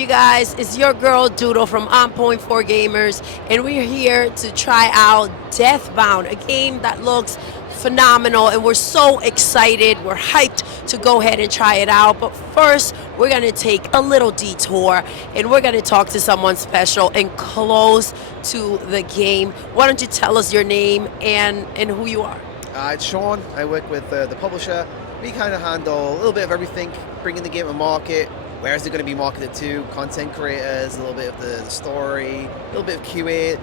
you guys? It's your girl Doodle from OnPoint for Gamers, and we're here to try out Deathbound, a game that looks phenomenal, and we're so excited. We're hyped to go ahead and try it out. But first, we're going to take a little detour, and we're going to talk to someone special and close to the game. Why don't you tell us your name and who you are? It's Sean. I work with the publisher. We kind of handle a little bit of everything, bringing the game to market. Where is it going to be marketed to? Content creators, a little bit of the story, a little bit of QA,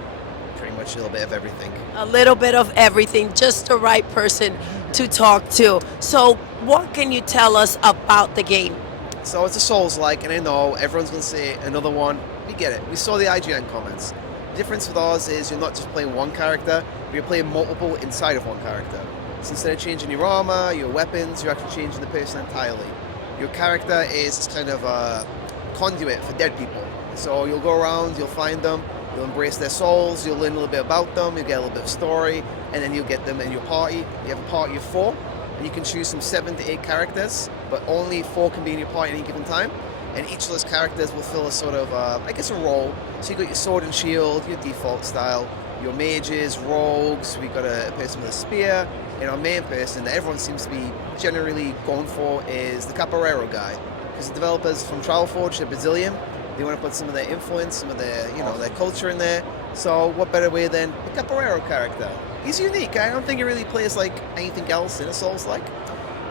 pretty much a little bit of everything. A little bit of everything, just the right person to talk to. So, what can you tell us about the game? So it's a Souls-like, and I know everyone's going to say another one. We get it. We saw the IGN comments. The difference with ours is you're not just playing one character, but you're playing multiple inside of one character. So instead of changing your armor, your weapons, you're actually changing the person entirely. Your character is kind of a conduit for dead people. So you'll go around, you'll find them, you'll embrace their souls, you'll learn a little bit about them, you'll get a little bit of story, and then you'll get them in your party. You have a party of 4, and you can choose from 7 to 8 characters, but only 4 can be in your party at any given time. And each of those characters will fill a sort of, I guess, a role. So you've got your sword and shield, your default style, your mages, rogues, we've got a person with a spear, and our main person that everyone seems to be generally going for is the capoeira guy. Because the developers from Trialforge, they're Brazilian, they want to put some of their influence, some of their, their culture in there. So what better way than the capoeira character? He's unique. I don't think he really plays like anything else in a Souls-like.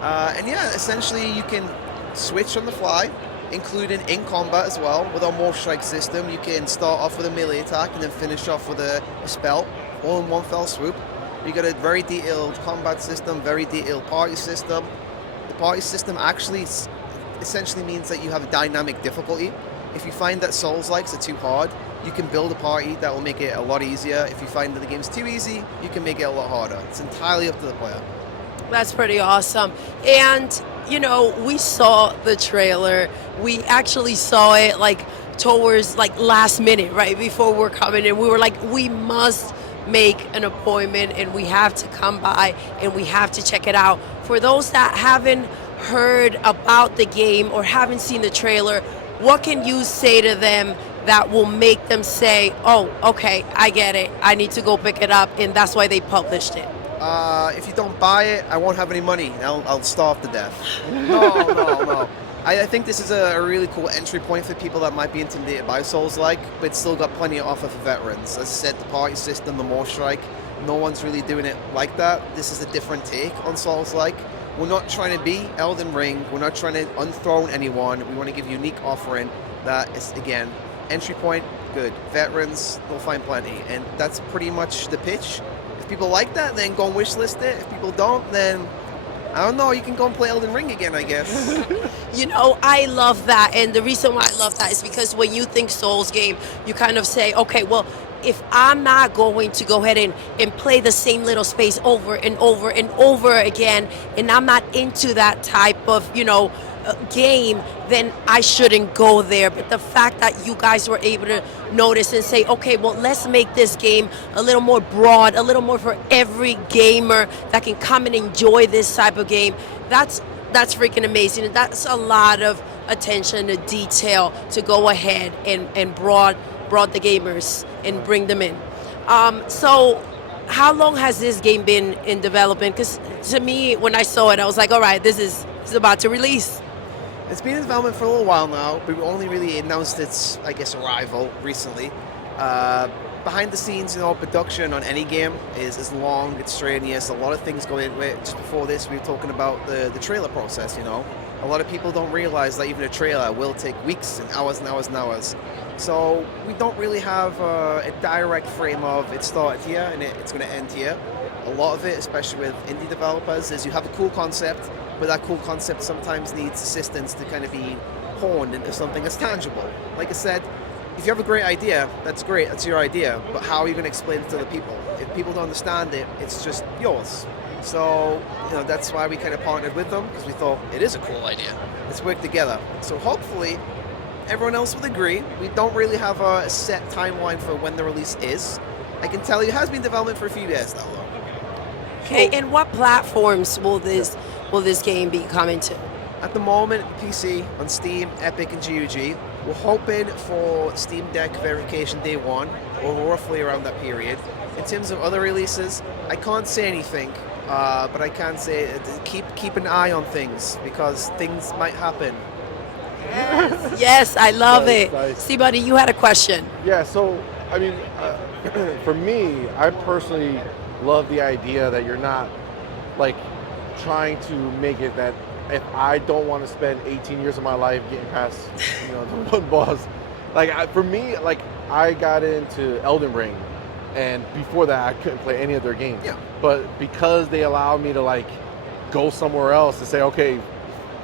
And yeah, essentially you can switch on the fly, including in combat as well. With our Morphstrikes system, you can start off with a melee attack and then finish off with a spell, all in one fell swoop. You got a very detailed combat system, very detailed party system. The party system actually essentially means that you have a dynamic difficulty. If you find that Souls-likes are too hard, you can build a party that will make it a lot easier. If you find that the game's too easy, you can make it a lot harder. It's entirely up to the player. That's pretty awesome. And, we saw the trailer. We actually saw it towards last minute, right before we're coming in. We were like, we must make an appointment and we have to come by and we have to check it out. For those that haven't heard about the game or haven't seen the trailer, what can you say to them that will make them say, oh, okay, I get it, I need to go pick it up, and that's why they published it? If you don't buy it, I won't have any money. I'll starve to death. No. I think this is a really cool entry point for people that might be intimidated by Souls-like, but it's still got plenty of offer for veterans. As I said, the party system, the Morphstrike, no one's really doing it like that. This is a different take on Souls-like. We're not trying to be Elden Ring. We're not trying to unthrone anyone. We want to give a unique offering that is, again, entry point, good. Veterans, they'll find plenty. And that's pretty much the pitch. If people like that, then go and wishlist it. If people don't, then I don't know, you can go and play Elden Ring again, I guess. I love that, and the reason why I love that is because when you think Souls game, you kind of say, okay, well, if I'm not going to go ahead and play the same little space over and over and over again, and I'm not into that type of, game, then I shouldn't go there. But the fact that you guys were able to notice and say, okay, well, let's make this game a little more broad, a little more for every gamer that can come and enjoy this type of game, that's freaking amazing. That's a lot of attention to detail to go ahead and broad the gamers and bring them in. So how long has this game been in development? Because to me, when I saw it, I was like, all right, this is about to release. It's been in development for a little while now, but we only really announced its, arrival recently. Behind the scenes, production on any game is long, it's strenuous, a lot of things go into it. Just before this, we were talking about the trailer process, A lot of people don't realize that even a trailer will take weeks and hours and hours and hours. So we don't really have a direct frame of it started here and it's going to end here. A lot of it, especially with indie developers, is you have a cool concept, but that cool concept sometimes needs assistance to kind of be honed into something that's tangible. Like I said, if you have a great idea, that's great, that's your idea, but how are you going to explain it to the people? If people don't understand it, it's just yours. So, that's why we kind of partnered with them, because we thought, it is a cool idea. Let's work together. So hopefully, everyone else would agree. We don't really have a set timeline for when the release is. I can tell you it has been in development for a few years now, though. Okay, and what platforms will this game be coming to? At the moment, PC, on Steam, Epic, and GOG. We're hoping for Steam Deck verification day one, or roughly around that period. In terms of other releases, I can't say anything, but I can say keep an eye on things because things might happen. Yes, I love Nice, it. nice. See, buddy, you had a question. Yeah, so I mean, for me, I personally love the idea that you're not like trying to make it that if I don't want to spend 18 years of my life getting past, the one boss, like for me, like I got into Elden Ring, and before that I couldn't play any of their games. Yeah. But because they allowed me to like go somewhere else to say, okay,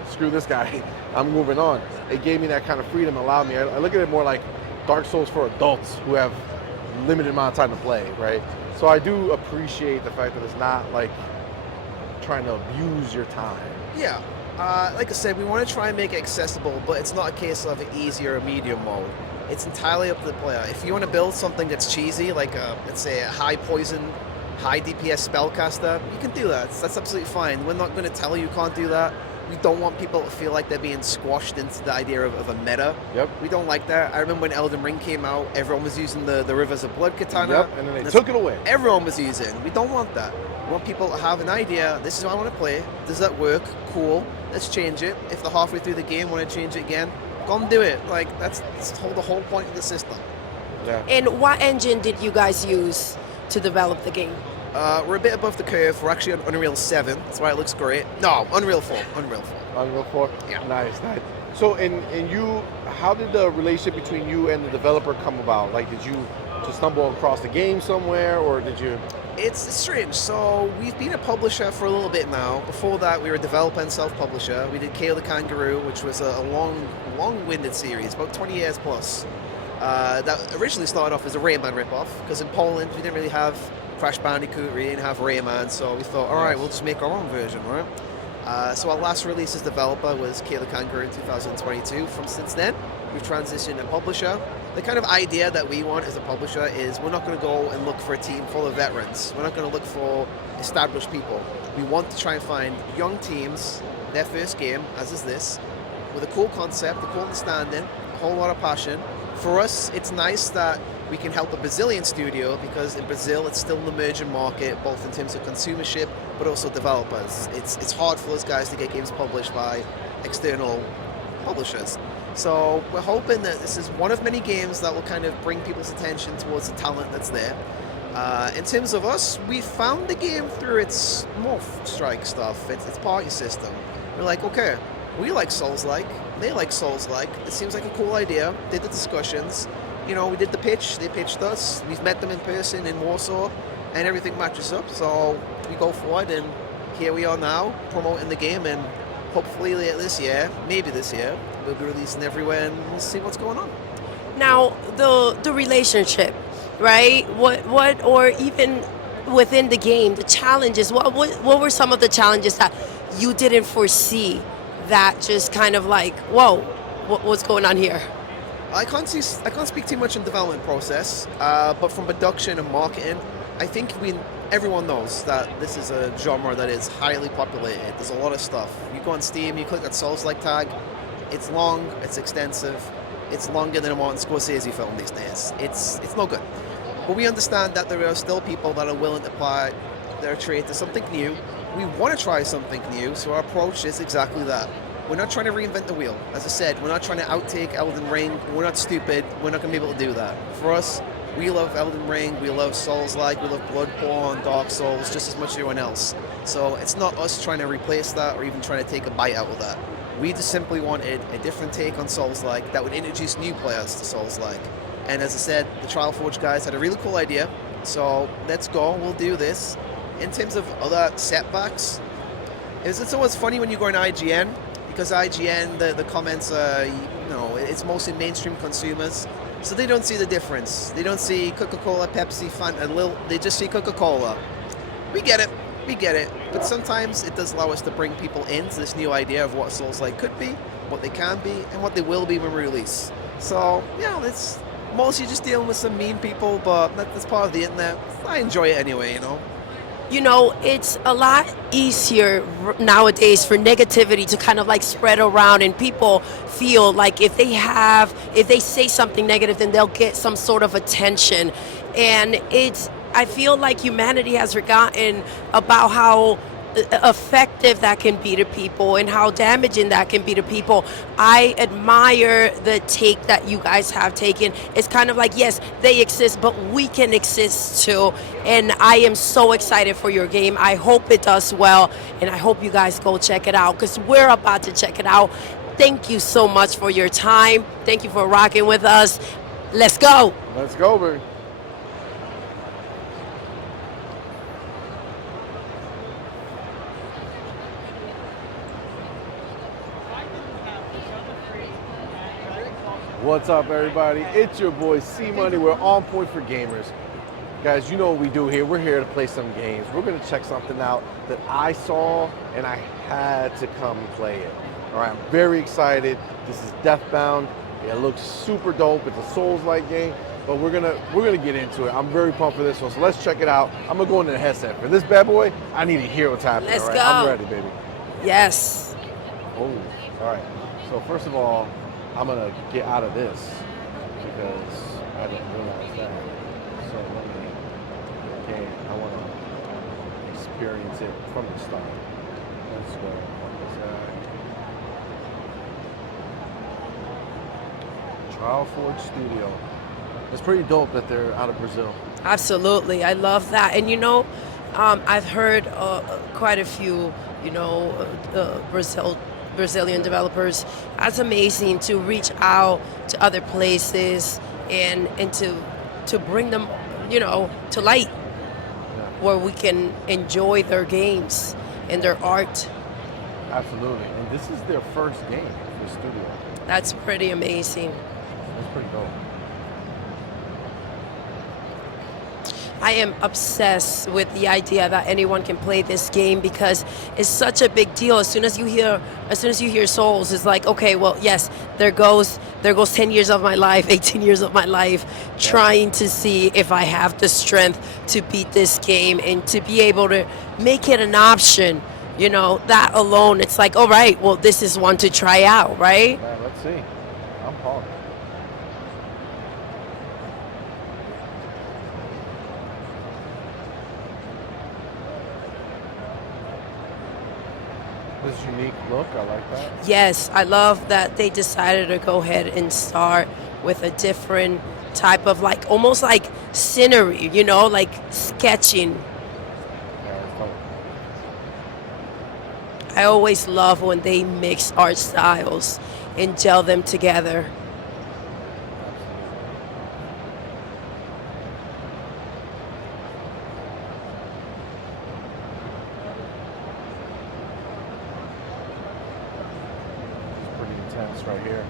screw this guy, I'm moving on. It gave me that kind of freedom, allowed me. I look at it more like Dark Souls for adults who have limited amount of time to play, right? So I do appreciate the fact that it's not like trying to abuse your time. Yeah. Like I said, we want to try and make it accessible, but it's not a case of easy or medium mode. It's entirely up to the player. If you want to build something that's cheesy, like let's say a high poison, high DPS spellcaster, you can do that. That's absolutely fine. We're not going to tell you can't do that. We don't want people to feel like they're being squashed into the idea of a meta. Yep. We don't like that. I remember when Elden Ring came out, everyone was using the Rivers of Blood katana. Yep, and then they took it away. Everyone was using. We don't want that. We want people to have an idea. This is what I want to play. Does that work? Cool. Let's change it. If they're halfway through the game, want to change it again, go and do it. Like that's the whole point of the system. Yeah. And what engine did you guys use to develop the game? We're a bit above the curve. We're actually on Unreal 7. That's why it looks great. No, Unreal 4. Unreal 4. Unreal 4? Yeah. Nice. So, and you, how did the relationship between you and the developer come about? Like, did you just stumble across the game somewhere, or did you? It's strange. So we've been a publisher for a little bit now. Before that, we were a developer and self-publisher. We did Kale the Kangaroo, which was a long-winded series, about 20 years plus. That originally started off as a Rayman ripoff, because in Poland we didn't really have Crash Bandicoot, we didn't have Rayman, so we thought, all right, we'll just make our own version, right? So our last release as developer was Kale the Kangaroo in 2022. From since then, we've transitioned to publisher. The kind of idea that we want as a publisher is we're not going to go and look for a team full of veterans. We're not going to look for established people. We want to try and find young teams, their first game, as is this, with a cool concept, a cool understanding, a whole lot of passion. For us, it's nice that we can help a Brazilian studio because in Brazil it's still an emerging market, both in terms of consumership but also developers. It's hard for those guys to get games published by external publishers. So we're hoping that this is one of many games that will kind of bring people's attention towards the talent that's there. In terms of us, we found the game through its Morphstrikes stuff, its party system. We're like, okay, we like Souls-like, they like Souls-like, it seems like a cool idea, did the discussions, we did the pitch, they pitched us, we've met them in person in Warsaw, and everything matches up, so we go forward, and here we are now, promoting the game, and hopefully later this year, maybe this year, we'll be releasing everywhere, and we'll see what's going on. Now, the relationship, right? What or even within the game, the challenges. What were some of the challenges that you didn't foresee that just kind of like, whoa, what's going on here? I can't speak too much on development process, but from production and marketing, I think everyone knows that this is a genre that is highly populated. There's a lot of stuff. You go on Steam, you click that Souls-like tag, it's long, it's extensive, it's longer than a Martin Scorsese film these days. It's no good. But we understand that there are still people that are willing to apply their trade to something new. We want to try something new, so our approach is exactly that. We're not trying to reinvent the wheel. As I said, we're not trying to outtake Elden Ring. We're not stupid. We're not going to be able to do that. For us, we love Elden Ring. We love Souls-like. We love Bloodborne, Dark Souls, just as much as anyone else. So it's not us trying to replace that or even trying to take a bite out of that. We just simply wanted a different take on Souls-like that would introduce new players to Souls-like. And as I said, the Trial Forge guys had a really cool idea. So let's go. We'll do this. In terms of other setbacks, it's always funny when you go on IGN, because IGN, the comments are, it's mostly mainstream consumers, so they don't see the difference. They don't see Coca-Cola, Pepsi, Fanta, they just see Coca-Cola. We get it, but sometimes it does allow us to bring people into this new idea of what Souls-like could be, what they can be, and what they will be when we release. So, it's mostly just dealing with some mean people, but that's part of the internet. I enjoy it anyway, you know, it's a lot easier nowadays for negativity to kind of like spread around, and people feel like if they say something negative, then they'll get some sort of attention. And I feel like humanity has forgotten about how effective that can be to people and how damaging that can be to people. I admire the take that you guys have taken. It's kind of like, yes, they exist, but we can exist too. And I am so excited for your game. I hope it does well, and I hope you guys go check it out because we're about to check it out. Thank you so much for your time. Thank you for rocking with us. Let's go. Let's go, baby. What's up, everybody? It's your boy C Money. We're on point for gamers. Guys, you know what we do here. We're here to play some games. We're going to check something out that I saw and I had to come and play it. All right, I'm very excited. This is Deathbound. It looks super dope. It's a Souls-like game, but we're gonna get into it. I'm very pumped for this one, so let's check it out. I'm gonna go into the headset. For this bad boy, I need to hear what's happening. Let's all right? go. I'm ready, baby. Yes. Oh, all right. So first of all, I'm gonna get out of this because I didn't realize that. So let me, okay, I wanna experience it from the start. Let's go. Trial Forge Studio. It's pretty dope that they're out of Brazil. Absolutely, I love that. And you know, I've heard quite a few, you know, Brazilian developers. That's amazing to reach out to other places and to bring them, you know, to light, where we can enjoy their games and their art. Absolutely, and this is their first game for the studio. That's pretty amazing. That's pretty dope. I am obsessed with the idea that anyone can play this game because it's such a big deal. As soon as you hear Souls, it's like, okay, well, yes, there goes 10 years of my life, 18 years of my life trying to see if I have the strength to beat this game and to be able to make it an option. You know, that alone, it's like, all right, well, this is one to try out, right? Man, let's see. I'm pumped. This unique look, I like that. Yes, I love that they decided to go ahead and start with a different type of like, almost like scenery, you know, like sketching. Yeah, it's dope. I always love when they mix art styles and gel them together. It's pretty intense right here.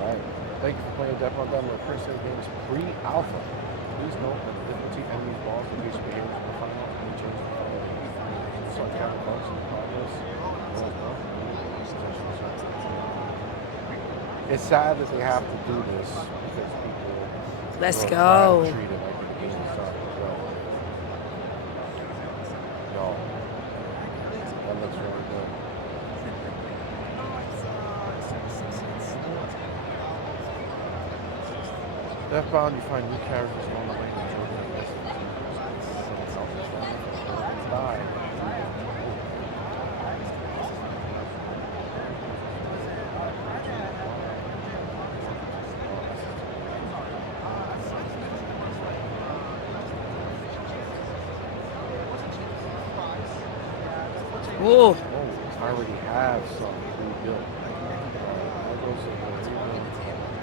Alright. Thank you for playing Deathbound. We're appreciate games pre-alpha. Please note that the difficulty enemies, balls, location, behaviors will find out and change the following. So I have bugs in progress. It's sad that they have to do this because people Let's will go. try to treat it like the game started as well. No. That looks really good. Deathbound, you find new characters along the way and enjoy their lessons. Die. Ooh, Oh, I already have some pre-built. That goes in the rebuild.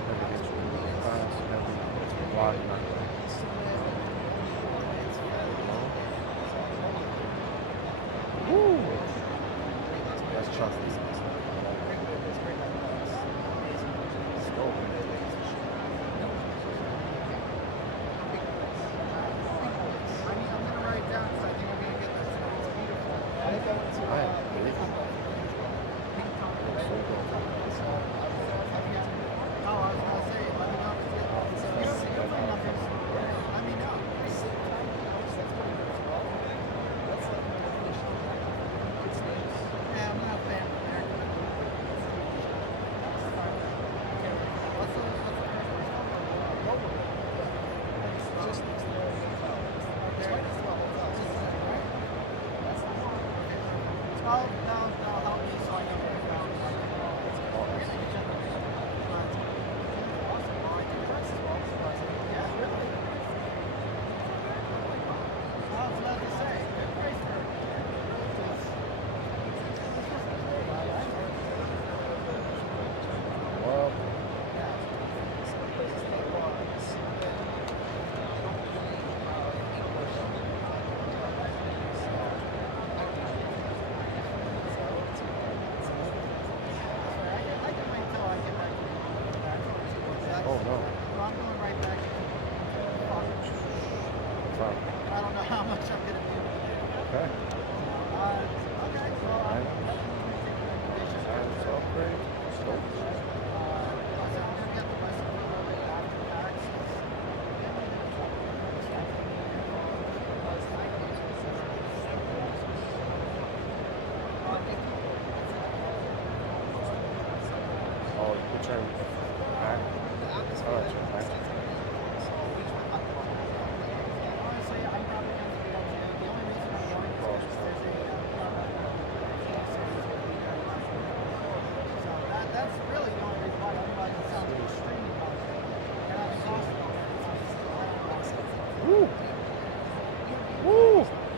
Never gets really fast. Never block. Woo! That's chunky. Let's go. I have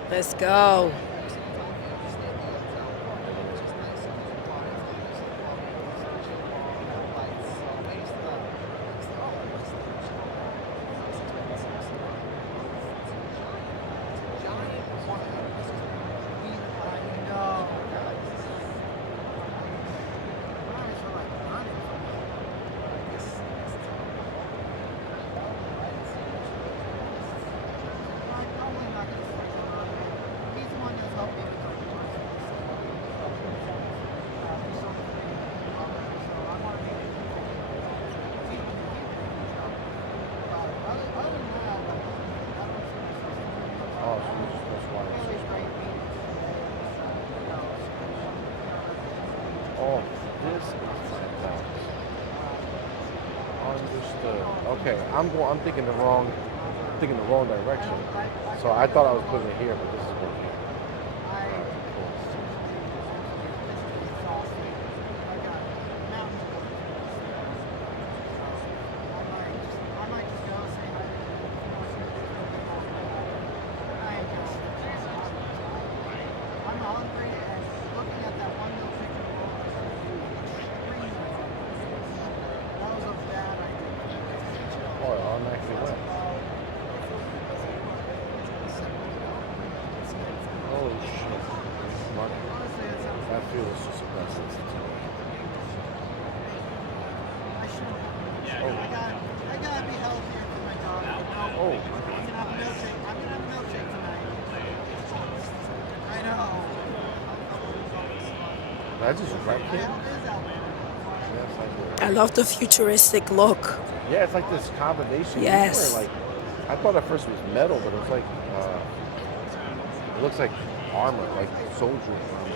Let's go. Okay, I'm thinking the wrong direction. So I thought I was putting it here, but this is working. I love the futuristic look. Yeah, it's like this combination. Yes. Like, I thought at first it was metal, but it was like, it looks like armor, like soldier armor.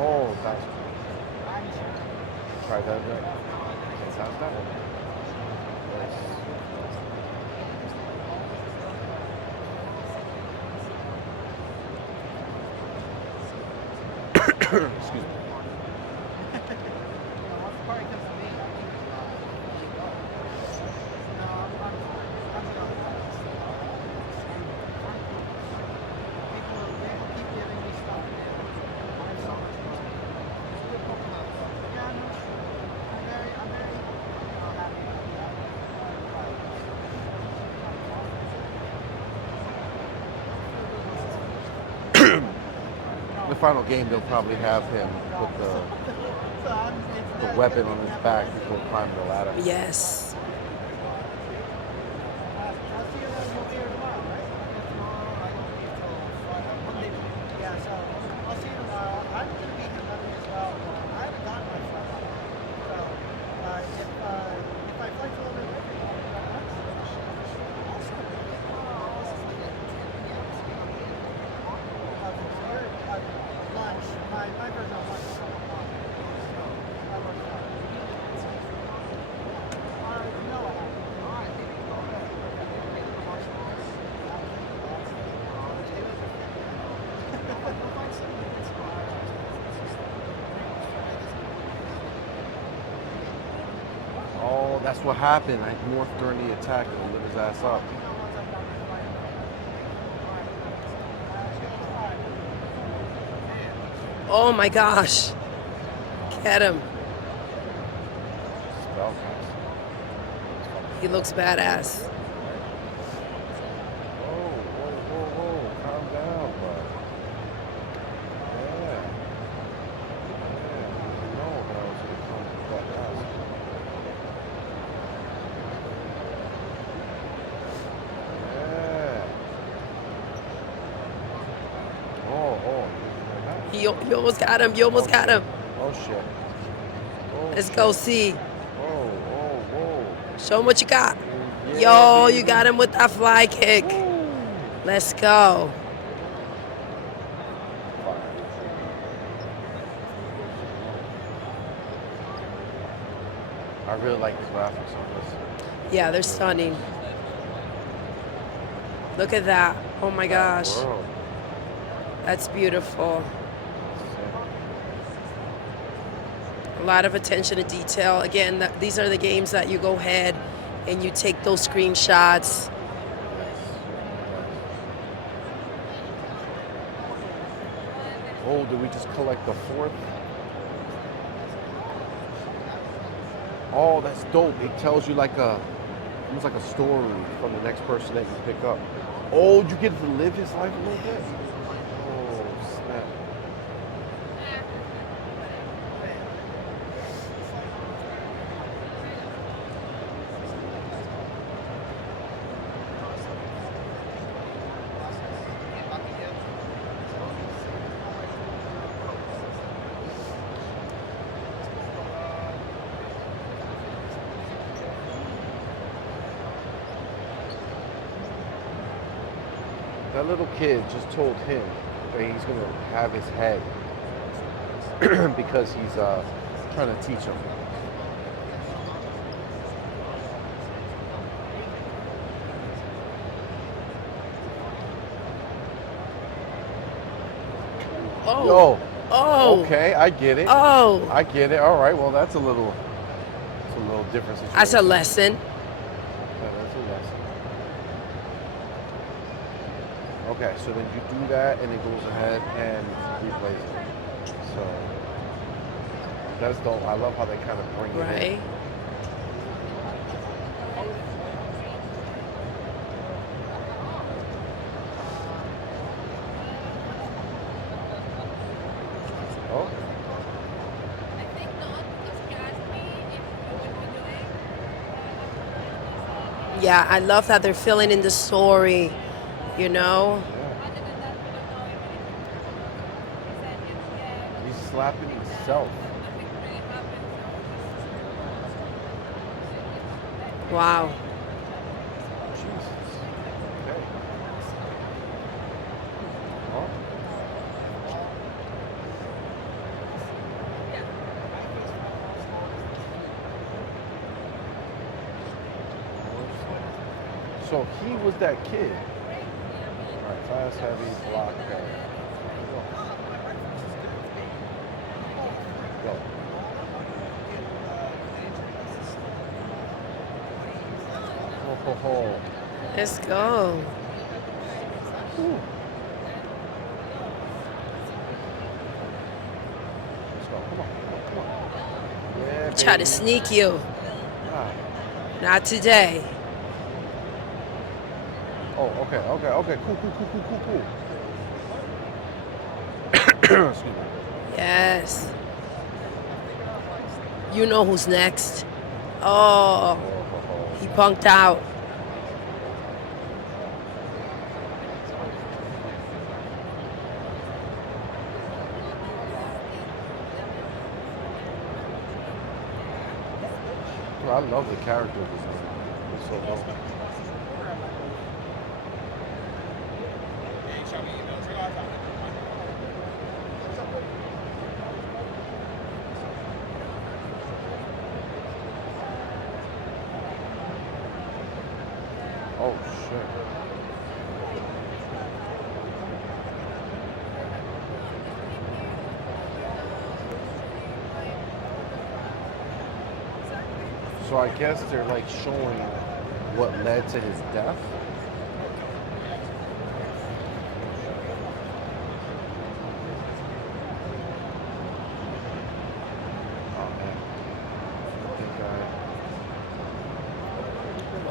Oh, that's try that. How's that one? Excuse me. final game, they'll probably have him put the weapon on his back before climbing the ladder. Yes. Oh, that's what happened. I morphed during the attack and lit his ass up. Oh my gosh. Get him. Spellcast. He looks badass. Whoa. Calm down, bud. Yeah. No, that was badass. Yeah. Oh. You almost got him. You almost got him. Oh, shit. Oh, Let's go see. Whoa. Show him what you got. Yeah, Yo, baby. you got him with that fly kick. Woo. Let's go. I really like the graphics on this. Yeah, they're stunning. Look at that. Oh my gosh. World. That's beautiful. A lot of attention to detail. Again, these are the games that you go ahead and you take those screenshots. Oh, did we just collect the fourth? Oh, that's dope. It tells you almost like a story from the next person that you pick up. Oh, you get to live his life a little bit? Oh, snap. That little kid just told him that he's going to have his head because he's trying to teach him. Oh. Yo. Oh. Okay, I get it. Oh. I get it. All right. Well, that's a little different situation. That's a lesson. Yeah, that's a lesson. Okay, so then you do that, and it goes ahead and replays it. So that's dope. I love how they kind of bring it in. Right. Oh. Yeah, I love that they're filling in the story, you know? He's slapping himself. Wow. Jesus. Okay. Oh. So he was that kid. All right, fast, heavy, block, parry. Go. Ho. Let's go. Ooh. Let's go. Come on. Yeah, Try to baby. sneak you. Ah. Not today. Oh, okay. Cool. Excuse me. Yes. You know who's next. Oh, he punked out. Dude, I love the character design. It's so dope. Oh shit. So I guess they're like showing what led to his death. Oh man. I think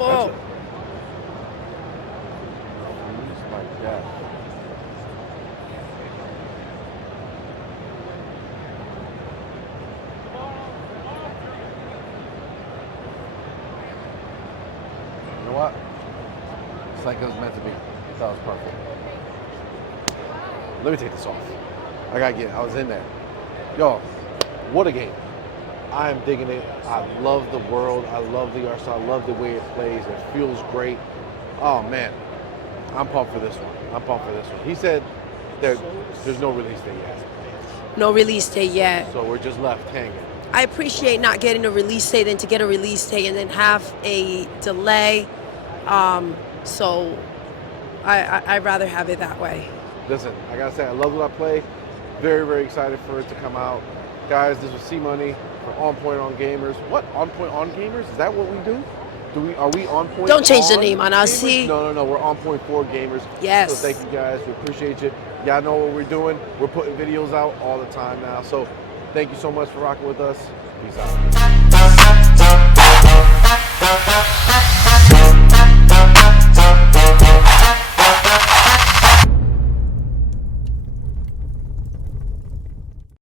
Oh, freeze my death. You know what? It's like it was meant to be. That was perfect. Let me take this off. I gotta get it. I was in there. Yo, what a game. I am digging it. I love the world. I love the art style. I love the way it plays. It feels great. Oh man. I'm pumped for this one. I'm pumped for this one. He said there's no release date yet. no release date yet. So we're just left hanging. I appreciate not getting a release date than to get a release date and then have a delay. So I'd rather have it that way. Listen, I gotta say, I love what I play. Very, very excited for it to come out. Guys, this was C-Money from OnPoint on Gamers. What? OnPoint on Gamers? Is that what we do? Are we on point? Don't change the on name on us, gamers? see? No. We're on point for gamers. Yes. So thank you guys. We appreciate you. Y'all know what we're doing. We're putting videos out all the time now. So thank you so much for rocking with us. Peace out.